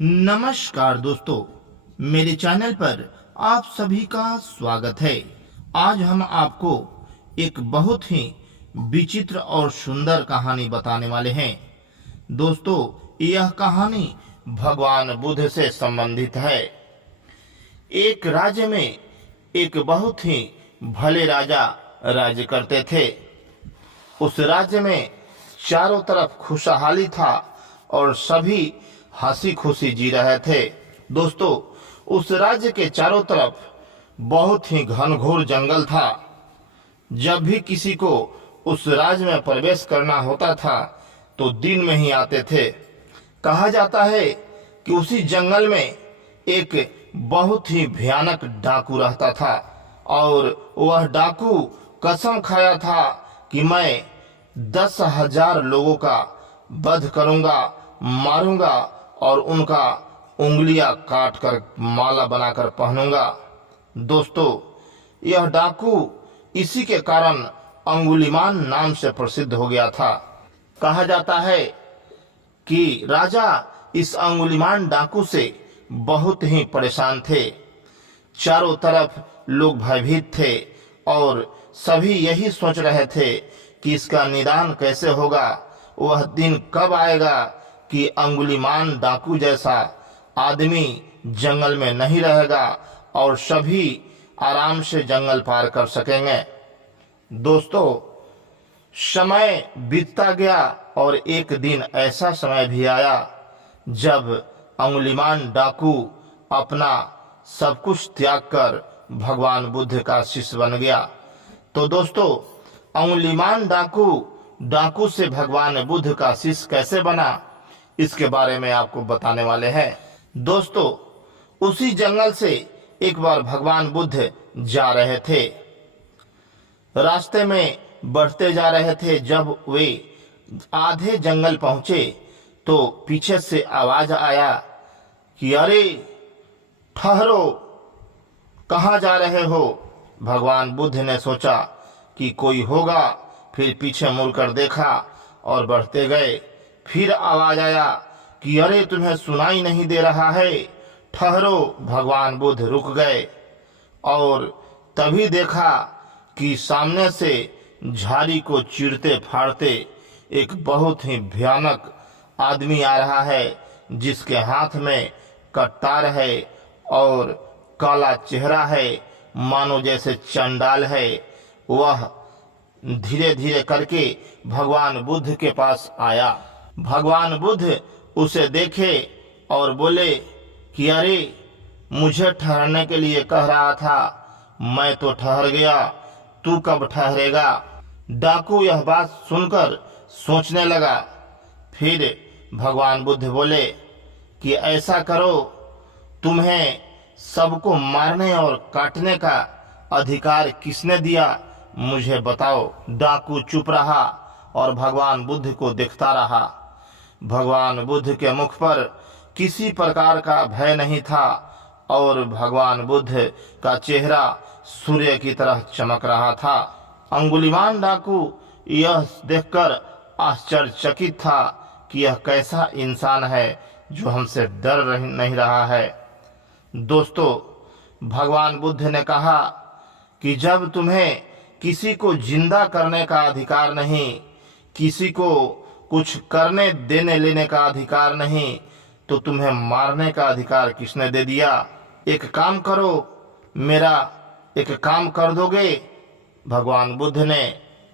नमस्कार दोस्तों, मेरे चैनल पर आप सभी का स्वागत है। आज हम आपको एक बहुत ही विचित्र और सुंदर कहानी बताने वाले हैं। दोस्तों, यह कहानी भगवान बुद्ध से संबंधित है। एक राज्य में एक बहुत ही भले राजा राज्य करते थे। उस राज्य में चारों तरफ खुशहाली था और सभी हंसी खुशी जी रहे थे। दोस्तों, उस राज्य के चारों तरफ बहुत ही घनघोर जंगल था। जब भी किसी को उस राज्य में प्रवेश करना होता था तो दिन में ही आते थे। कहा जाता है कि उसी जंगल में एक बहुत ही भयानक डाकू रहता था और वह डाकू कसम खाया था कि मैं 10,000 लोगों का वध करूंगा, मारूंगा और उनका उंगलियां काट कर माला बनाकर पहनूंगा। दोस्तों, यह डाकू इसी के कारण अंगुलीमान नाम से प्रसिद्ध हो गया था। कहा जाता है कि राजा इस अंगुलीमान डाकू से बहुत ही परेशान थे। चारों तरफ लोग भयभीत थे और सभी यही सोच रहे थे कि इसका निदान कैसे होगा, वह दिन कब आएगा कि अंगुलीमान डाकू जैसा आदमी जंगल में नहीं रहेगा और सभी आराम से जंगल पार कर सकेंगे। दोस्तों, समय बीतता गया और एक दिन ऐसा समय भी आया जब अंगुलीमान डाकू अपना सब कुछ त्याग कर भगवान बुद्ध का शिष्य बन गया। तो दोस्तों, अंगुलीमान डाकू से भगवान बुद्ध का शिष्य कैसे बना, इसके बारे में आपको बताने वाले हैं। दोस्तों, उसी जंगल से एक बार भगवान बुद्ध जा रहे थे। रास्ते में बढ़ते जा रहे थे। जब वे आधे जंगल पहुंचे तो पीछे से आवाज आया कि अरे ठहरो, कहाँ जा रहे हो। भगवान बुद्ध ने सोचा कि कोई होगा, फिर पीछे मुड़कर देखा और बढ़ते गए। फिर आवाज आया कि अरे तुम्हें सुनाई नहीं दे रहा है, ठहरो। भगवान बुद्ध रुक गए और तभी देखा कि सामने से झाड़ी को चीरते फाड़ते एक बहुत ही भयानक आदमी आ रहा है, जिसके हाथ में कटार है और काला चेहरा है, मानो जैसे चंडाल है। वह धीरे धीरे करके भगवान बुद्ध के पास आया। भगवान बुद्ध उसे देखे और बोले कि अरे, मुझे ठहरने के लिए कह रहा था, मैं तो ठहर गया, तू कब ठहरेगा। डाकू यह बात सुनकर सोचने लगा। फिर भगवान बुद्ध बोले कि ऐसा करो, तुम्हें सबको मारने और काटने का अधिकार किसने दिया, मुझे बताओ। डाकू चुप रहा और भगवान बुद्ध को देखता रहा। भगवान बुद्ध के मुख पर किसी प्रकार का भय नहीं था और भगवान बुद्ध का चेहरा सूर्य की तरह चमक रहा था। अंगुलीमान डाकू यह देखकर आश्चर्यचकित था कि यह कैसा इंसान है जो हमसे डर नहीं रहा है। दोस्तों, भगवान बुद्ध ने कहा कि जब तुम्हें किसी को जिंदा करने का अधिकार नहीं, किसी को कुछ करने देने लेने का अधिकार नहीं, तो तुम्हें मारने का अधिकार किसने दे दिया। एक काम करो, मेरा एक काम कर दोगे। भगवान बुद्ध ने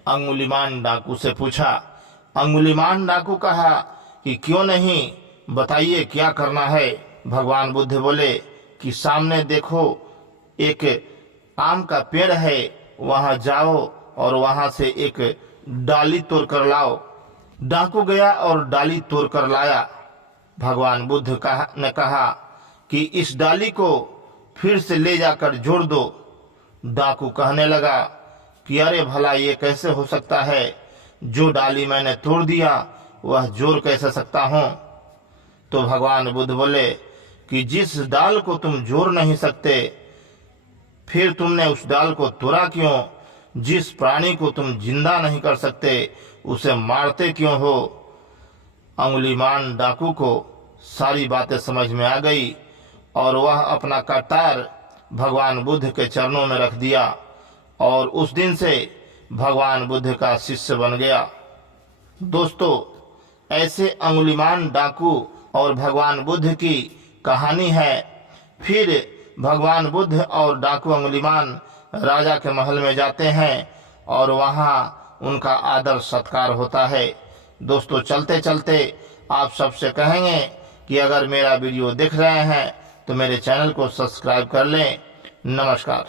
अंगुलीमान डाकू से पूछा। अंगुलीमान डाकू कहा कि क्यों नहीं, बताइए क्या करना है। भगवान बुद्ध बोले कि सामने देखो, एक आम का पेड़ है, वहां जाओ और वहां से एक डाली तोड़ कर लाओ। डाकू गया और डाली तोड़ कर लाया। भगवान बुद्ध ने कहा कि इस डाली को फिर से ले जाकर जोड़ दो। डाकू कहने लगा कि अरे भला ये कैसे हो सकता है, जो डाली मैंने तोड़ दिया वह जोड़ कैसे सकता हूँ। तो भगवान बुद्ध बोले कि जिस डाल को तुम जोड़ नहीं सकते, फिर तुमने उस डाल को तोड़ा क्यों। जिस प्राणी को तुम जिंदा नहीं कर सकते, उसे मारते क्यों हो। अंगुलीमान डाकू को सारी बातें समझ में आ गई और वह अपना करतार भगवान बुद्ध के चरणों में रख दिया और उस दिन से भगवान बुद्ध का शिष्य बन गया। दोस्तों, ऐसे अंगुलीमान डाकू और भगवान बुद्ध की कहानी है। फिर भगवान बुद्ध और डाकू अंगुलीमान राजा के महल में जाते हैं और वहाँ उनका आदर सत्कार होता है। दोस्तों, चलते चलते आप सबसे कहेंगे कि अगर मेरा वीडियो देख रहे हैं तो मेरे चैनल को सब्सक्राइब कर लें। नमस्कार।